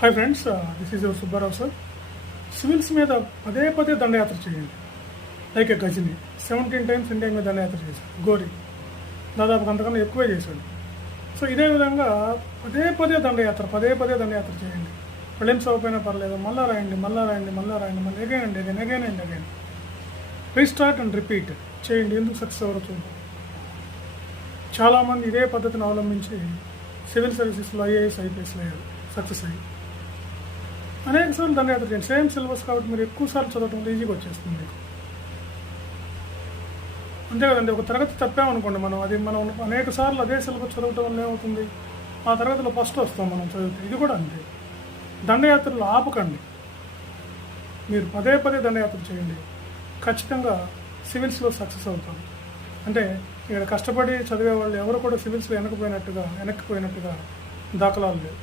Hi friends, this is your Subbarao sir. Civils మీద పదే పదే దండయాత్ర చేయండి. Like a Ghazni 17 times India మీద దండయాత్ర చేశాడు. గోరి దాదాపు అంతకన్నా ఎక్కువే చేశాడు. సో ఇదే విధంగా పదే పదే దండయాత్ర చేయండి. ప్రిలిమ్స్ అవ్వకపోయినా పర్లేదు, మళ్ళీ రాయండి, మళ్ళీ అగైన్ రీస్టార్ట్ అండ్ రిపీట్ చేయండి. ఎందుకు సక్సెస్ అవ్వరో చూద్దాం. చాలామంది ఇదే పద్ధతిని అవలంబించి సివిల్ సర్వీసెస్లో ఐఏఎస్ ఐపీఎస్లో అయ్యారు, సక్సెస్ అయ్యి. అనేక సార్లు దండయాత్ర చేయండి. సేమ్ సిలబస్ కాబట్టి మీరు ఎక్కువ సార్లు చదవటం ఈజీగా వచ్చేస్తుంది మీకు. అంతే కదండి, ఒక తరగతి తప్పామనుకోండి, మనం అనేక సార్లు అదే సిలబస్ చదవటం వల్ల ఏమవుతుంది, ఆ తరగతిలో ఫస్ట్ వస్తాం మనం చదివితే. ఇది కూడా అంతే. దండయాత్రలు ఆపకండి, మీరు పదే దండయాత్ర చేయండి. ఖచ్చితంగా సివిల్స్లో సక్సెస్ అవుతాం. అంటే ఇక్కడ కష్టపడి చదివే వాళ్ళు ఎవరు కూడా సివిల్స్లో వెనక్కిపోయినట్టుగా దాఖలాలు లేవు.